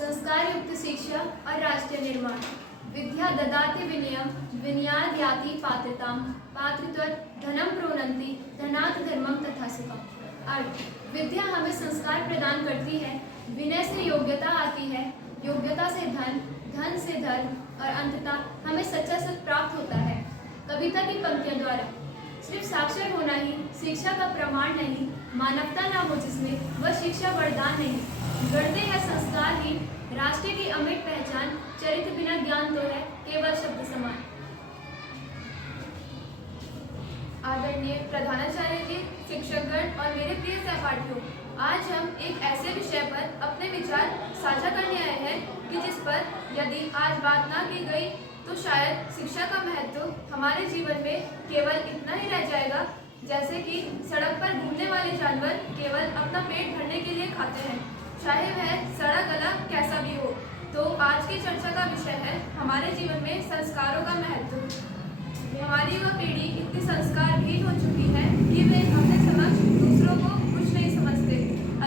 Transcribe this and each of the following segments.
संस्कार युक्त शिक्षा और राष्ट्र निर्माण। विद्या ददाति विनयम विनयाद्याति पात्रतां पात्रत्वात् धनं प्रोनन्ति धनात् धर्मं तथा सुखम्। अर्थ, विद्या हमें संस्कार प्रदान करती है, विनय से योग्यता आती है, योग्यता से धन, धन से धर्म और अंततः हमें सच्चा सुख प्राप्त होता है। कविता की पंक्तियों द्वारा सिर्फ साक्षर होना ही शिक्षा का प्रमाण नहीं, मानवता ना हो जिसमें वह शिक्षा वरदान नहीं। गढ़ते हैं संस्कार ही राष्ट्र की अमिट पहचान, चरित्र बिना ज्ञान तो है केवल शब्द समान। आदरणीय प्रधानाचार्य जी, शिक्षकगण और मेरे प्रिय सहपाठियों, आज हम एक ऐसे विषय पर अपने विचार साझा करने आए हैं कि जिस पर यदि आज बात ना की गई तो शायद शिक्षा का महत्व हमारे जीवन में केवल इतना ही रह जाएगा जैसे कि सड़क पर घूमने वाले जानवर केवल अपना पेट भरने के लिए खाते हैं, चाहे वह सड़क अलग कैसा भी हो। तो आज की चर्चा का विषय है हमारे जीवन में संस्कारों का महत्व। हमारी युवा पीढ़ी इतनी संस्कारहीन हो चुकी है कि वे अपने समक्ष दूसरों को कुछ नहीं समझते,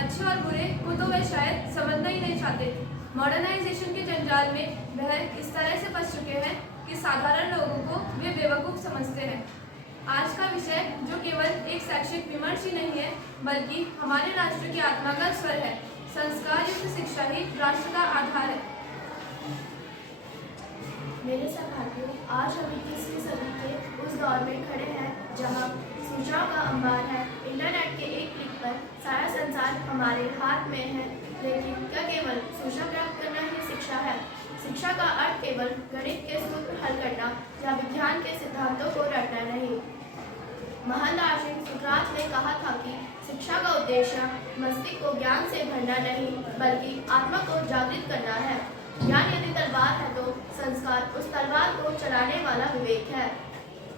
अच्छे और बुरे को तो वे शायद समझना ही नहीं चाहते। मॉडर्नाइजेशन के जंजाल में वह इस तरह से फंस चुके हैं कि साधारण लोगों को वे बेवकूफ़ समझते हैं। आज का विषय जो केवल एक शैक्षिक विमर्श ही नहीं है बल्कि हमारे राष्ट्र की आत्मा का स्वर है। संस्कार युक्त शिक्षा ही राष्ट्र का आधार है। मेरे सहपाठियों, आज हम 21वीं सदी के उस दौर में खड़े हैं जहां सूचनाओं का अंबार है। इंटरनेट के एक क्लिक पर सारा संसार हमारे हाथ में है। लेकिन क्या केवल सूचना प्राप्त करना ही शिक्षा है? शिक्षा का अर्थ केवल गणित के सूत्र हल करना या विज्ञान के सिद्धांतों को रटना नहीं। महान दार्शनिक सुकरात ने कहा था कि शिक्षा का उद्देश्य मस्तिष्क को ज्ञान से भरना नहीं बल्कि आत्मा को जागृत करना है। ज्ञान यदि तलवार है तो संस्कार उस तलवार को चलाने वाला विवेक है।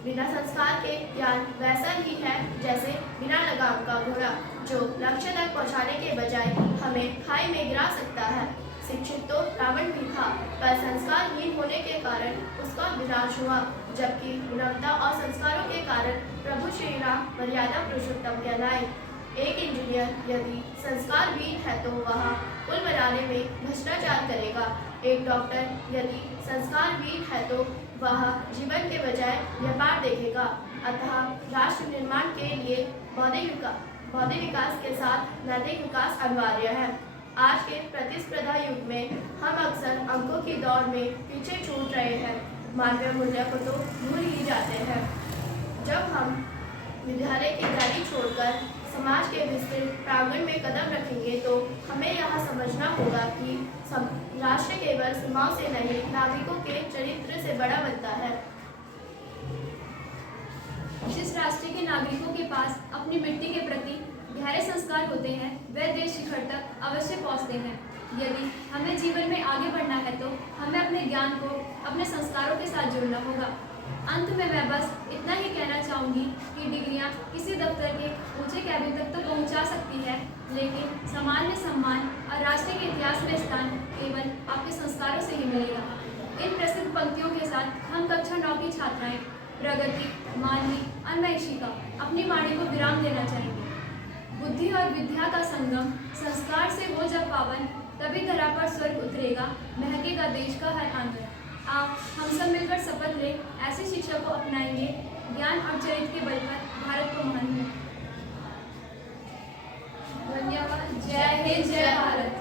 बिना संस्कार के ज्ञान वैसा ही है जैसे बिना लगाम का घोड़ा, जो लक्ष्य तक पहुंचाने के बजाय हमें खाई में गिरा सकता है। शिक्षित तो रावण भी था, पर संस्कारहीन होने के कारण उसका विनाश हुआ, जबकि विनम्रता और संस्कारों के कारण प्रभु श्री राम मर्यादा पुरुषोत्तम कहलाए। एक इंजीनियर यदि संस्कारहीन है तो वह पुल बनाने में भ्रष्टाचार करेगा। एक डॉक्टर यदि संस्कारहीन है तो वह जीवन के बजाय व्यापार देखेगा। अतः राष्ट्र निर्माण के लिए बौद्धिक विकास के साथ नैतिक विकास अनिवार्य है। आज के प्रतिस्पर्धा युग में हम अक्सर अंकों की दौड़ में पीछे छूट रहे हैं, मानवीय मूल्य को तो भूल ही जाते हैं। जब हम विद्यालय की गाड़ी छोड़कर समाज के विस्तृत प्रांगण में कदम रखेंगे तो हमें यह समझना होगा कि राष्ट्र केवल सीमाओं से नहीं, नागरिकों के चरित्र से बड़ा बनता है। जिस राष्ट्र के नागरिकों के पास अपनी मिट्टी के प्रति गहरे संस्कार होते हैं वह देश शिखर तक अवश्य पहुंचते हैं। यदि हमें जीवन में आगे बढ़ना है तो हमें अपने ज्ञान को अपने संस्कारों के साथ जोड़ना होगा। अंत में मैं बस इतना ही कहना चाहूँगी कि डिग्रियाँ किसी दफ्तर के ऊंचे कैबिन तक तो पहुँचा सकती है, लेकिन समाज में सम्मान और राष्ट्र के इतिहास में स्थान केवल आपके संस्कारों से ही मिलेगा। इन प्रसिद्ध पंक्तियों के साथ हम कक्षा 9 की छात्राएं प्रगति, मानवी और नैशिका अपनी वाणी को विराम देना चाहेंगे। बुद्धि और विद्या का संगम संस्कार से हो जब पावन, तभी धरा पर स्वर्ग उतरेगा, महकेगा देश का हर आंगन। आप हम सब मिलकर शपथ लें, ऐसी शिक्षा को अपनाएंगे, ज्ञान और चरित्र के बल पर भारत को महान। धन्यवाद। जय हिंद, जय भारत।